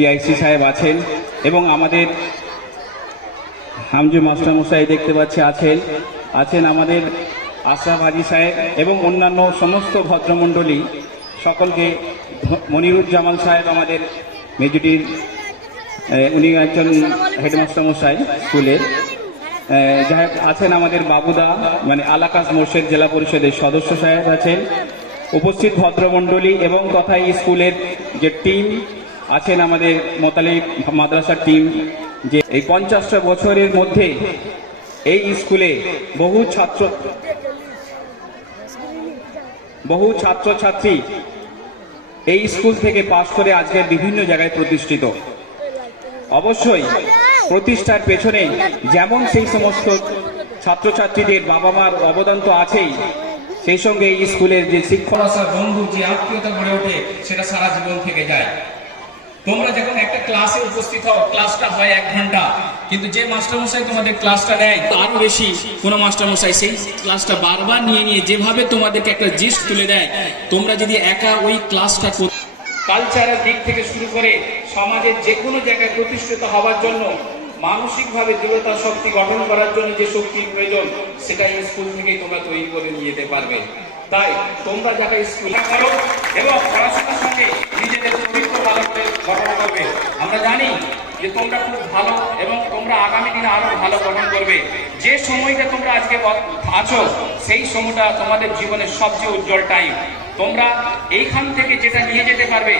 TIC সাহেব আছেন এবং আমাদের হামজু মাস্টারমশাই দেখতে পাচ্ছি আছেন আছেন আমাদের আশরাফ হাজি সাহেব এবং অন্যান্য সমস্ত ভদ্রমণ্ডলী। সকলকে মনিরুজ্জামান সাহেব আমাদের মেজুটির উনি একজন হেডমাস্টার মশাই স্কুলের। যাই আছেন আমাদের বাবুদা মানে আলাকাস মোর্শেদ জেলা পরিষদের সদস্য সাহেব আছেন। উপস্থিত ভদ্রমণ্ডলী এবং তথা স্কুলের যে টিম আছেন আমাদের মোতালি মাদ্রাসার টিম যে এই পঞ্চাশটা বছরের মধ্যে এই স্কুলে বহু ছাত্র, বহু ছাত্রছাত্রী এই স্কুল থেকে পাশ করে আজকে বিভিন্ন জায়গায় প্রতিষ্ঠিত। অবশ্যই প্রতিষ্ঠার পেছনে যেমন সেই সমস্ত ছাত্রছাত্রীদের বাবা মার অবদান তো আছেই, সেই সঙ্গে এই স্কুলের যে শিক্ষক বন্ধু যে আত্মীয়তা গড়ে ওঠে, সেটা সারা জীবন থেকে যায়। তোমরা যখন একটা ক্লাসে উপস্থিত হও ক্লাসটা হয় এক ঘণ্টা। কিন্তু যে মাস্টারমশাই তোমাদের ক্লাসটা নেয় তারও বেশি। কোনো মাস্টারমশাই সেই ক্লাসটা বারবার নিয়ে নিয়ে যেভাবে তোমাদেরকে একটা জিস্ট তুলে দেয়, তোমরা যদি একা ওই ক্লাসটা কালচারের দিক থেকে শুরু করে সমাজের যে কোনো জায়গায় প্রতিষ্ঠিত হওয়ার জন্য, মানসিকভাবে দৃঢ়তা শক্তি গঠন করার জন্য যে শক্তির প্রয়োজন সেটা স্কুল থেকেই তোমরা তৈরি করে নিয়ে যেতে পারবে। তাই তোমরা যাকে স্কুলে করো এবং পড়াশোনার সঙ্গে নিজেদের চরিত্র গঠন করবে আমরা জানি যে তোমরা খুব ভালো এবং তোমরা আগামী দিনে আরও ভালো গঠন করবে। যে সময়টা তোমরা আজকে আছো, সেই সময়টা তোমাদের জীবনের সবচেয়ে উজ্জ্বল টাইম তোমরা এইখান থেকে যেটা নিয়ে যেতে পারবে,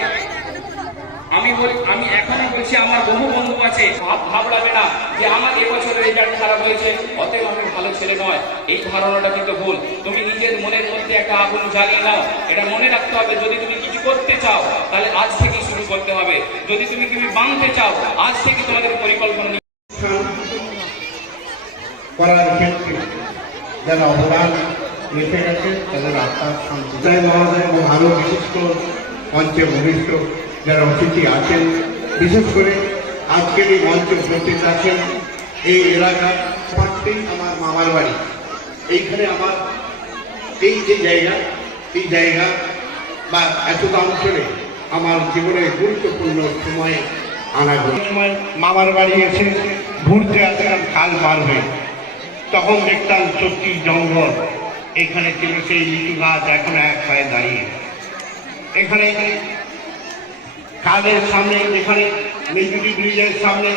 আমি বলি আমি এখনই বলছি, আমার বহু বন্ধু আছে, ভাব ভাবলাবে না যে আমার এবছর রেজাল্ট খারাপ হয়েছে। অতএব আমি ভালো ছেলে নয়। এই ধারণাটা কিন্তু ভুল। তুমি নিজের মনের মধ্যে একটা আগুন জ্বালিয়ে নাও। এটা মনে রাখতে হবে, যদি তুমি কিছু করতে চাও, তাহলে আজ থেকেই শুরু করতে হবে। যদি তুমি তুমি বাঁধতে চাও, আজ থেকে তোমাদের পরিকল্পনা করার ক্ষেত্রে যারা অবদান রেখে গেছে, তাদের আত্মার শান্তি। জয় এবং আরও বিশিষ্ট মঞ্চে ভূমিষ্ঠ যারা অতিথি আছেন, বিশেষ করে আজকের এই মঞ্চে উপস্থিত আছেন এই এলাকার পাশেই আমার মামার বাড়ি। এইখানে আমার এই যে জায়গা, এই জায়গা বা এতটা অঞ্চলে আমার জীবনের গুরুত্বপূর্ণ সময়ে আনা সময় মামার বাড়ি এসে ঘুরতে আসলাম কাল পার হয়ে। তখন দেখতাম সত্যি জঙ্গল। এখানে ছিল সেই লিচু গাছ, এখন এক পায়ে দাঁড়িয়ে। এখানে কালের সামনে এখানে মেজুরি ব্রিজের সামনে।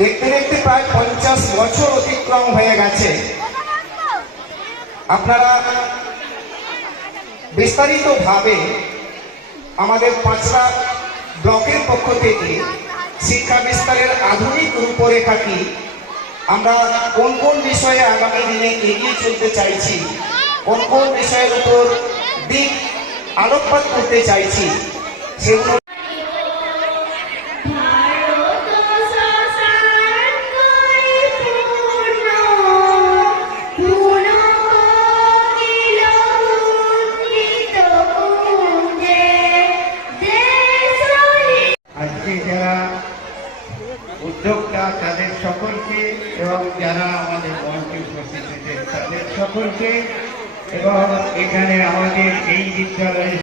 দেখতে দেখতে প্রায় পঞ্চাশ বছর অতিক্রম হয়ে গেছে। আপনারা বিস্তারিতভাবে আমাদের পাঁচটা ব্লকের পক্ষ থেকে শিক্ষা বিস্তারের আধুনিক রূপরেখা কি? আমরা কোন কোন বিষয়ে আগামী দিনে এগিয়ে চলতে চাইছি? কোন কোন বিষয়ের উপর দিক আলোকপাত করতে চাইছি? সেগুলো এবং যারা আমাদের সকলকে এবং এখানে আমাদের এই বিদ্যালয়ে